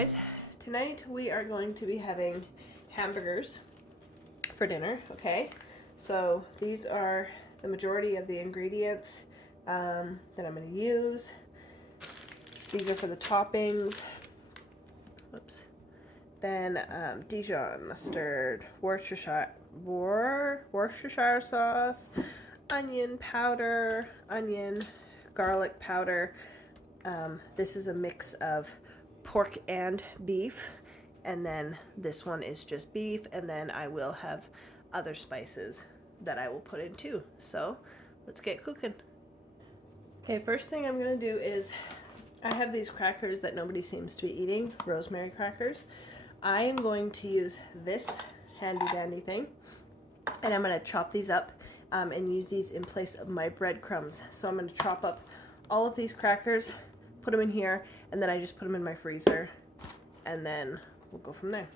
guys, tonight we are going to be having hamburgers for dinner, okay? So these are the majority of the ingredients that I'm going to use. These are for the toppings. Oops. Then Dijon mustard, Worcestershire sauce, onion powder, garlic powder. This is a mix of pork and beef, and then this one is just beef, and then I will have other spices that I will put in too. So let's get cooking. Okay, first thing I'm gonna do is I have these crackers that nobody seems to be eating, rosemary crackers. I am going to use this handy dandy thing, and I'm gonna chop these up and use these in place of my breadcrumbs. So I'm gonna chop up all of these crackers, put them in here, and then I just put them in my freezer, and then we'll go from there.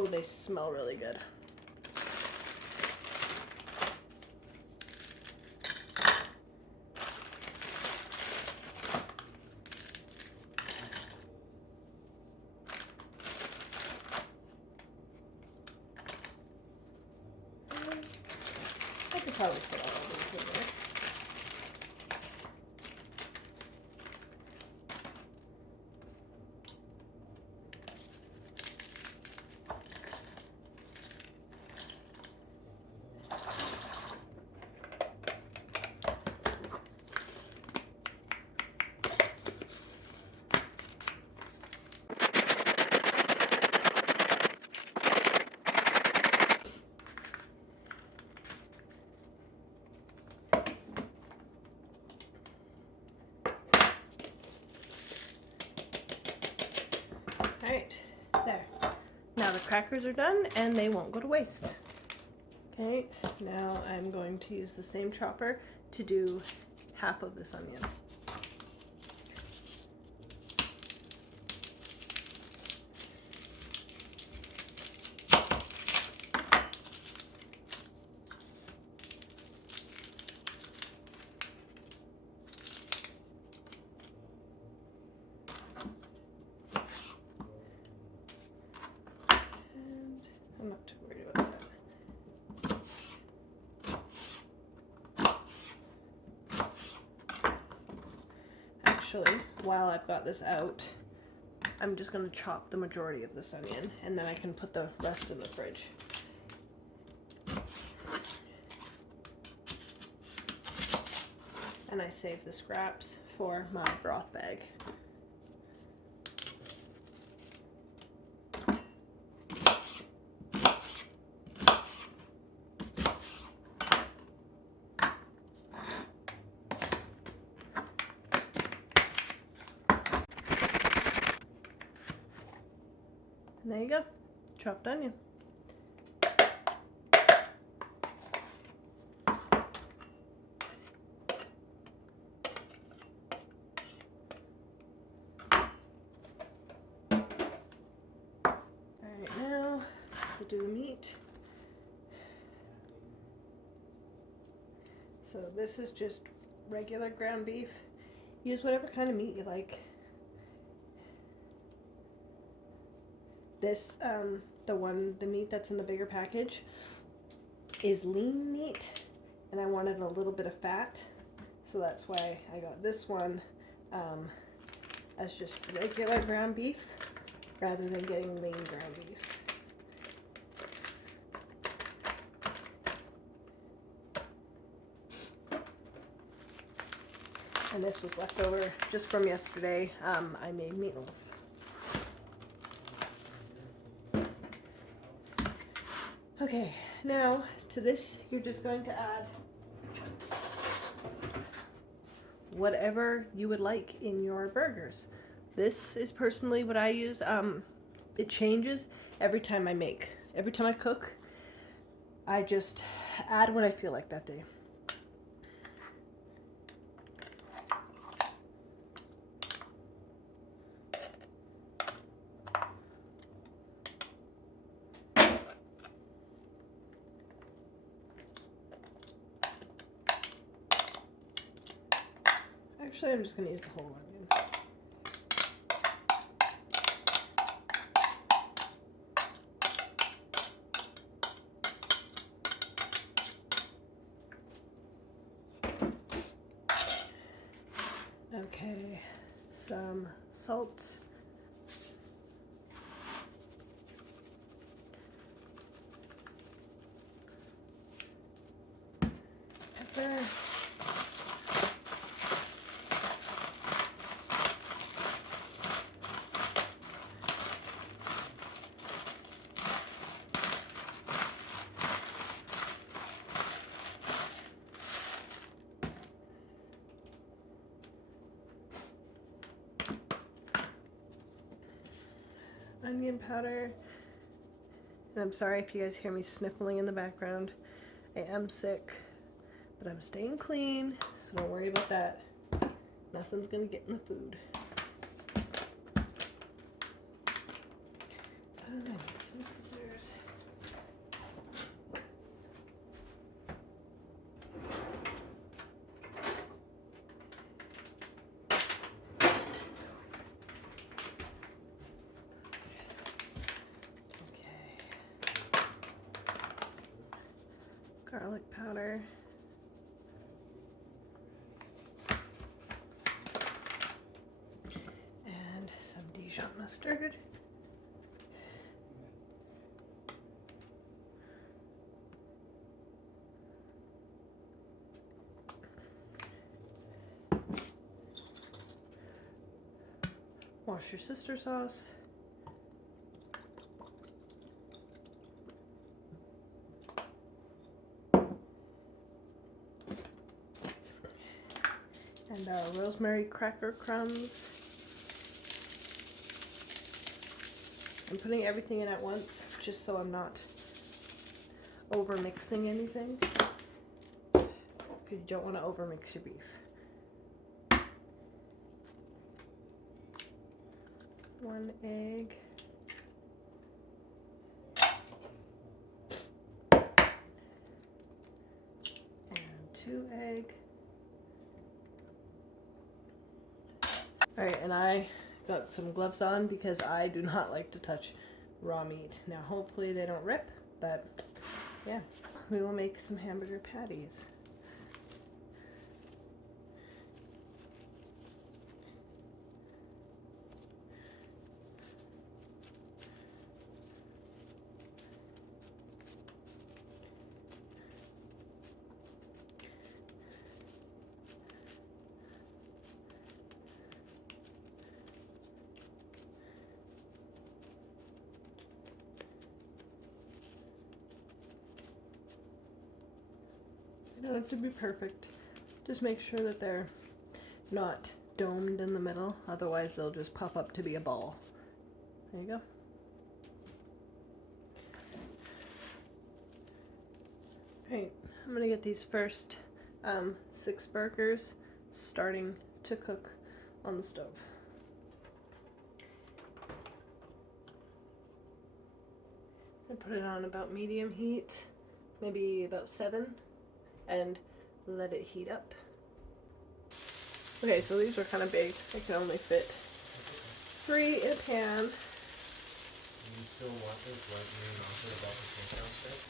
Oh, they smell really good. I could probably put all of these in there. Alright, there. Now the crackers are done and they won't go to waste. Okay, now I'm going to use the same chopper to do half of this onion. I'm not too worried about that. Actually, while I've got this out, I'm just going to chop the majority of this onion, and then I can put the rest in the fridge. And I save the scraps for my broth bag. And there you go, chopped onion. Alright, now to do the meat. So this is just regular ground beef. Use whatever kind of meat you like. This, the meat that's in the bigger package is lean meat, and I wanted a little bit of fat, so that's why I got this one as just regular ground beef rather than getting lean ground beef. And this was left over just from yesterday. I made meatloaf. Okay, now to this you're just going to add whatever you would like in your burgers. This is personally what I use. It changes every time every time I cook. I just add what I feel like that day. Actually, I'm just going to use the whole onion. Okay, some salt. Pepper. Onion powder. And I'm sorry if you guys hear me sniffling in the background. I am sick, but I'm staying clean, so don't worry about that. Nothing's gonna get in the food. I need some scissors. Garlic powder. And some Dijon mustard. Worcestershire sauce. And rosemary cracker crumbs. I'm putting everything in at once just so I'm not over mixing anything, because you don't want to over mix your beef. 1 egg. And 2 egg. Alright, and I got some gloves on because I do not like to touch raw meat. Now hopefully they don't rip, but yeah, we will make some hamburger patties. They don't have to be perfect. Just make sure that they're not domed in the middle, otherwise they'll just puff up to be a ball. There you go. Alright, I'm gonna get these first 6 burgers starting to cook on the stove. I put it on about medium heat, maybe about 7, and let it heat up. Okay, so these are kind of big. I can only fit 3 in a pan. You still want this like you and also about the takeout stick?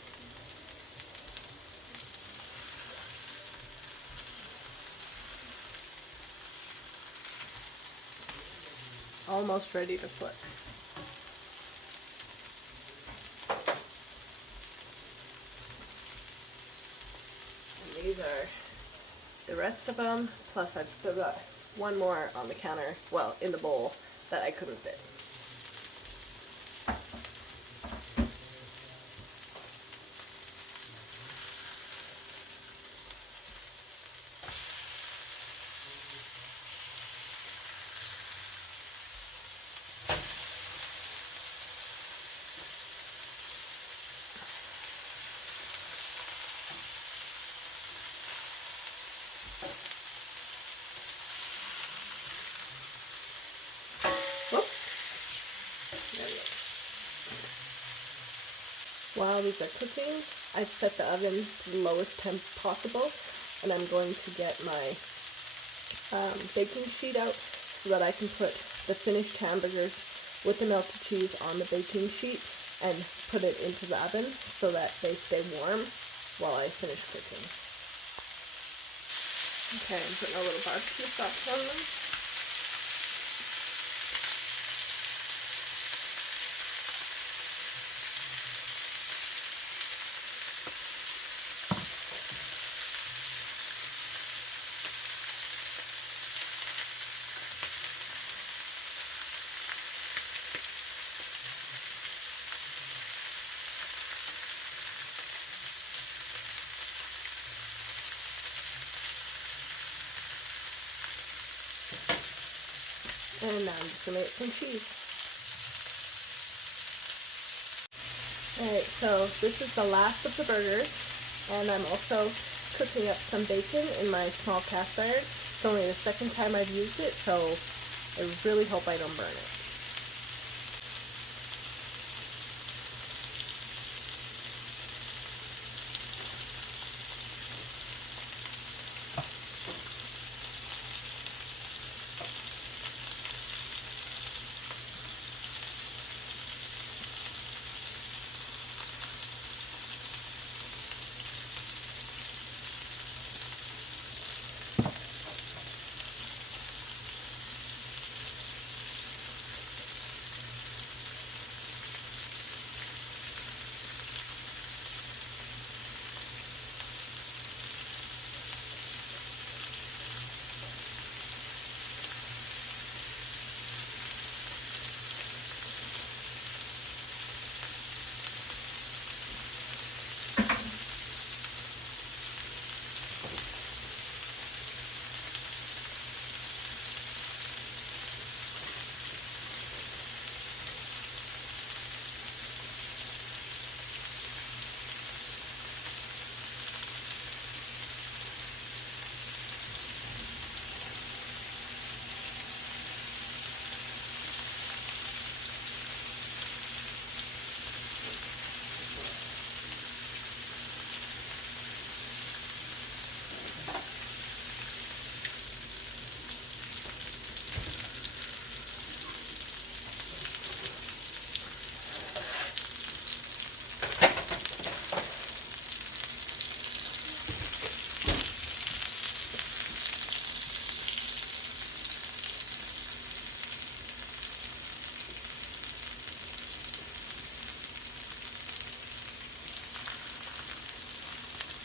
Almost ready to flip. And these are the rest of them, plus I've still got one more on the counter, well, in the bowl, that I couldn't fit. Whoops. There we go. While these are cooking, I've set the oven to the lowest temp possible, and I'm going to get my baking sheet out so that I can put the finished hamburgers with the melted cheese on the baking sheet and put it into the oven so that they stay warm while I finish cooking. Okay, I'm putting a little barbecue sauce on them. And now I'm just going to get some cheese. Alright, so this is the last of the burgers, and I'm also cooking up some bacon in my small cast iron. It's only the second time I've used it, so I really hope I don't burn it.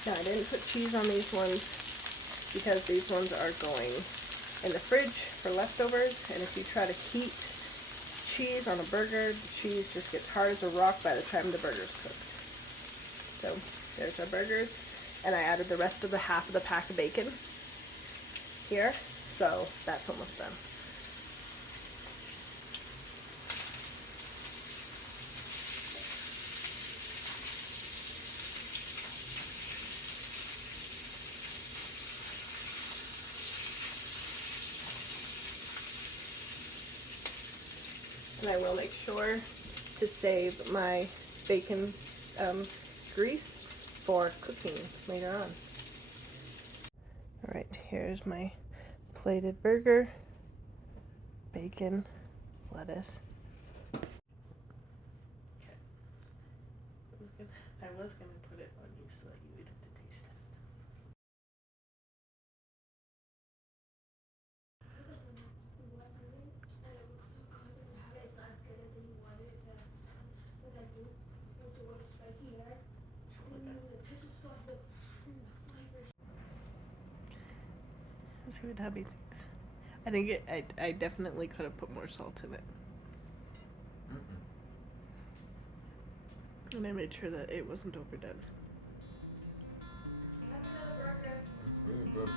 Now I didn't put cheese on these ones because these ones are going in the fridge for leftovers, and if you try to heat cheese on a burger, the cheese just gets hard as a rock by the time the burger's cooked. So there's our burgers, and I added the rest of the half of the pack of bacon here, so that's almost done. And I will make sure to save my bacon grease for cooking later on. Alright, here's my plated burger, bacon, lettuce. I was going to put it on you so that you would have to taste test. see what Hubby thinks. I think I definitely could have put more salt in it. Mm-mm. And I made sure that it wasn't overdone. That's really good.